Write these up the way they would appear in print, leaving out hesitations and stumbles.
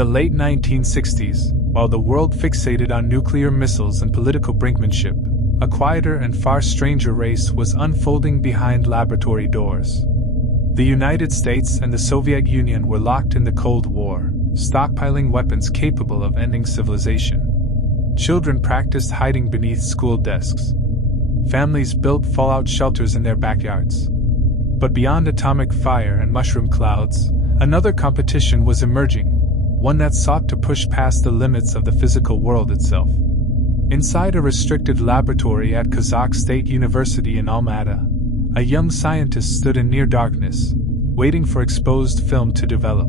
the late 1960s, while the world fixated on nuclear missiles and political brinkmanship, a quieter and far stranger race was unfolding behind laboratory doors. The United States and the Soviet Union were locked in the Cold War, stockpiling weapons capable of ending civilization. Children practiced hiding beneath school desks. Families built fallout shelters in their backyards. But beyond atomic fire and mushroom clouds, another competition was emerging, one that sought to push past the limits of the physical world itself. Inside a restricted laboratory at Kazakh State University in Almaty, a young scientist stood in near darkness, waiting for exposed film to develop.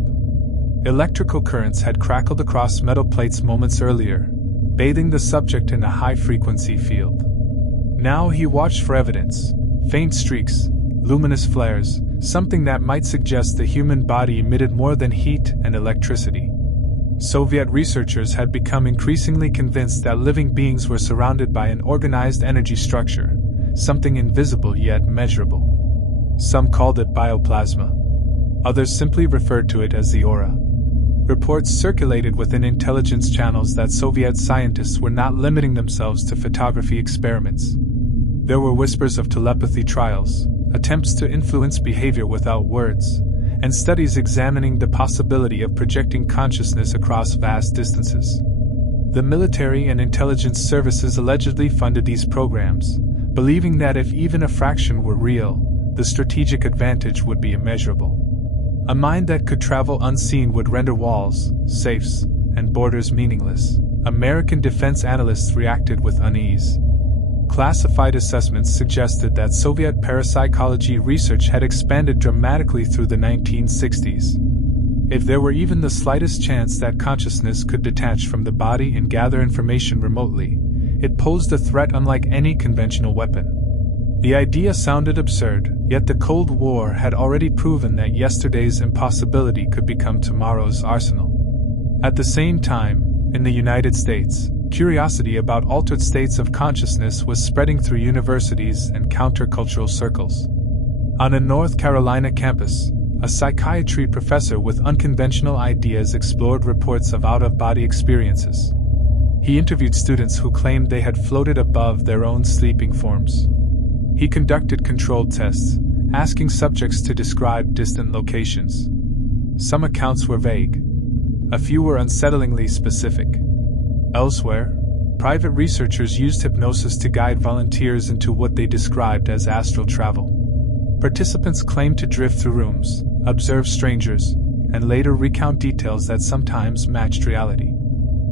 Electrical currents had crackled across metal plates moments earlier, bathing the subject in a high-frequency field. Now he watched for evidence, faint streaks, luminous flares, something that might suggest the human body emitted more than heat and electricity. Soviet researchers had become increasingly convinced that living beings were surrounded by an organized energy structure, something invisible yet measurable. Some called it bioplasma. Others simply referred to it as the aura. Reports circulated within intelligence channels that Soviet scientists were not limiting themselves to photography experiments. There were whispers of telepathy trials, attempts to influence behavior without words, and studies examining the possibility of projecting consciousness across vast distances. The military and intelligence services allegedly funded these programs, believing that if even a fraction were real, the strategic advantage would be immeasurable. A mind that could travel unseen would render walls, safes, and borders meaningless. American defense analysts reacted with unease. Classified assessments suggested that Soviet parapsychology research had expanded dramatically through the 1960s. If there were even the slightest chance that consciousness could detach from the body and gather information remotely, it posed a threat unlike any conventional weapon. The idea sounded absurd, yet the Cold War had already proven that yesterday's impossibility could become tomorrow's arsenal. At the same time, in the United States, curiosity about altered states of consciousness was spreading through universities and countercultural circles. On a North Carolina campus, a psychiatry professor with unconventional ideas explored reports of out-of-body experiences. He interviewed students who claimed they had floated above their own sleeping forms. He conducted controlled tests, asking subjects to describe distant locations. Some accounts were vague. A few were unsettlingly specific. Elsewhere, private researchers used hypnosis to guide volunteers into what they described as astral travel. Participants claimed to drift through rooms, observe strangers, and later recount details that sometimes matched reality.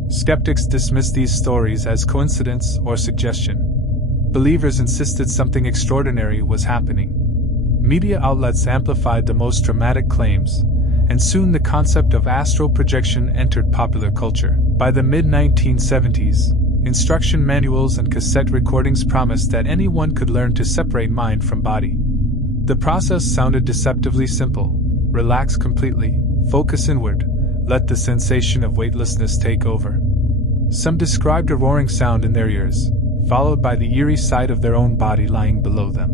Skeptics dismissed these stories as coincidence or suggestion. Believers insisted something extraordinary was happening. Media outlets amplified the most dramatic claims, and soon the concept of astral projection entered popular culture. By the mid-1970s, instruction manuals and cassette recordings promised that anyone could learn to separate mind from body. The process sounded deceptively simple: relax completely, focus inward, let the sensation of weightlessness take over. Some described a roaring sound in their ears, followed by the eerie sight of their own body lying below them.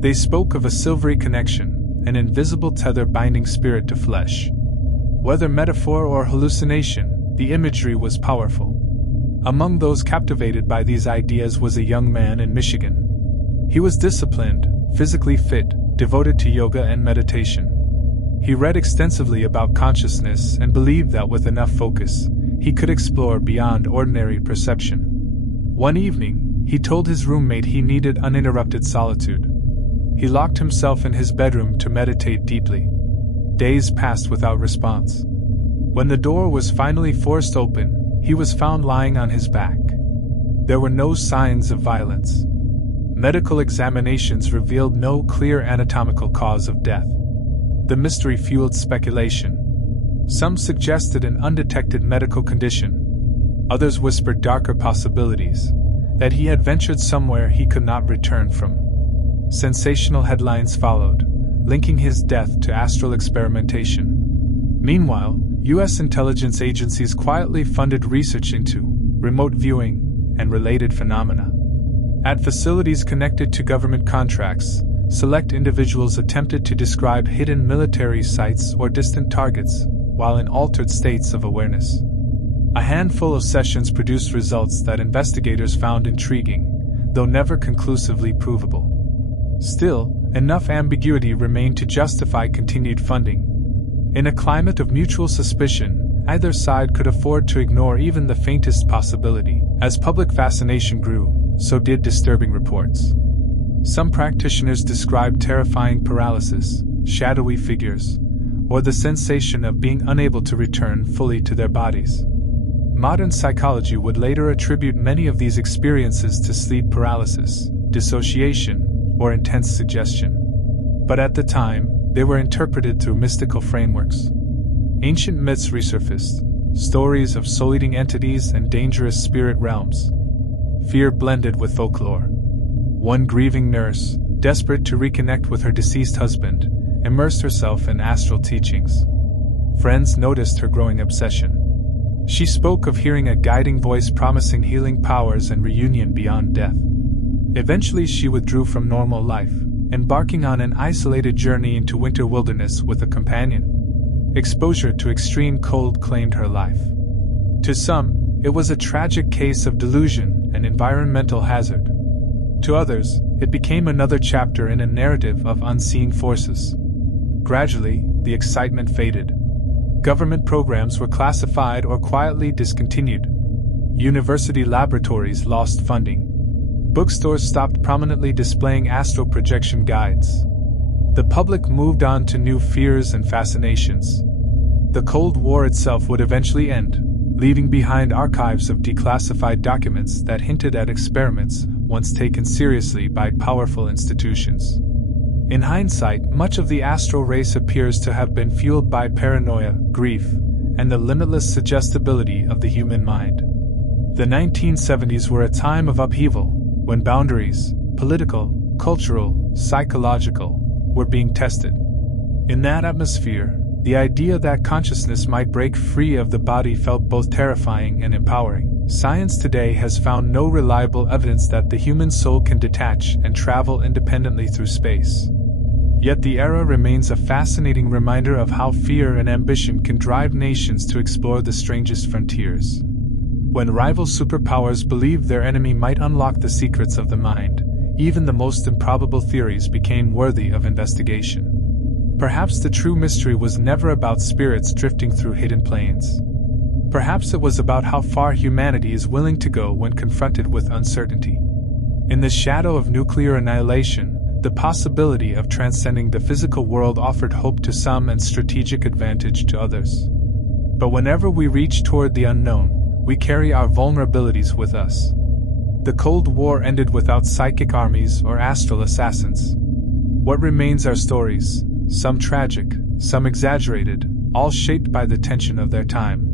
They spoke of a silvery connection, an invisible tether binding spirit to flesh. Whether metaphor or hallucination, the imagery was powerful. Among those captivated by these ideas was a young man in Michigan. He was disciplined, physically fit, devoted to yoga and meditation. He read extensively about consciousness and believed that with enough focus, he could explore beyond ordinary perception. One evening, he told his roommate he needed uninterrupted solitude. He locked himself in his bedroom to meditate deeply. Days passed without response. When the door was finally forced open, he was found lying on his back. There were no signs of violence. Medical examinations revealed no clear anatomical cause of death. The mystery fueled speculation. Some suggested an undetected medical condition. Others whispered darker possibilities, that he had ventured somewhere he could not return from. Sensational headlines followed, linking his death to astral experimentation. Meanwhile, U.S. intelligence agencies quietly funded research into remote viewing and related phenomena. At facilities connected to government contracts, select individuals attempted to describe hidden military sites or distant targets, while in altered states of awareness. A handful of sessions produced results that investigators found intriguing, though never conclusively provable. Still, enough ambiguity remained to justify continued funding. In a climate of mutual suspicion, either side could afford to ignore even the faintest possibility. As public fascination grew, so did disturbing reports. Some practitioners described terrifying paralysis, shadowy figures, or the sensation of being unable to return fully to their bodies. Modern psychology would later attribute many of these experiences to sleep paralysis, dissociation, or intense suggestion. But at the time, they were interpreted through mystical frameworks. Ancient myths resurfaced, stories of soul-eating entities and dangerous spirit realms. Fear blended with folklore. One grieving nurse, desperate to reconnect with her deceased husband, immersed herself in astral teachings. Friends noticed her growing obsession. She spoke of hearing a guiding voice promising healing powers and reunion beyond death. Eventually she withdrew from normal life, embarking on an isolated journey into winter wilderness with a companion. Exposure to extreme cold claimed her life. To some, it was a tragic case of delusion and environmental hazard. To others, it became another chapter in a narrative of unseen forces. Gradually, the excitement faded. Government programs were classified or quietly discontinued. University laboratories lost funding. Bookstores stopped prominently displaying astral projection guides. The public moved on to new fears and fascinations. The Cold War itself would eventually end, leaving behind archives of declassified documents that hinted at experiments once taken seriously by powerful institutions. In hindsight, much of the astral race appears to have been fueled by paranoia, grief, and the limitless suggestibility of the human mind. The 1970s were a time of upheaval, when boundaries, political, cultural, psychological, were being tested. In that atmosphere, the idea that consciousness might break free of the body felt both terrifying and empowering. Science today has found no reliable evidence that the human soul can detach and travel independently through space. Yet the era remains a fascinating reminder of how fear and ambition can drive nations to explore the strangest frontiers. When rival superpowers believed their enemy might unlock the secrets of the mind, even the most improbable theories became worthy of investigation. Perhaps the true mystery was never about spirits drifting through hidden planes. Perhaps it was about how far humanity is willing to go when confronted with uncertainty. In the shadow of nuclear annihilation, the possibility of transcending the physical world offered hope to some and strategic advantage to others. But whenever we reach toward the unknown, we carry our vulnerabilities with us. The Cold War ended without psychic armies or astral assassins. What remains are stories, some tragic, some exaggerated, all shaped by the tension of their time.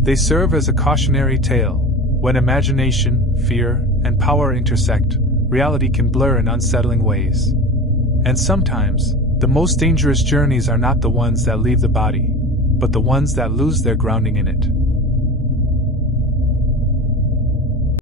They serve as a cautionary tale. When imagination, fear, and power intersect, reality can blur in unsettling ways. And sometimes, the most dangerous journeys are not the ones that leave the body, but the ones that lose their grounding in it.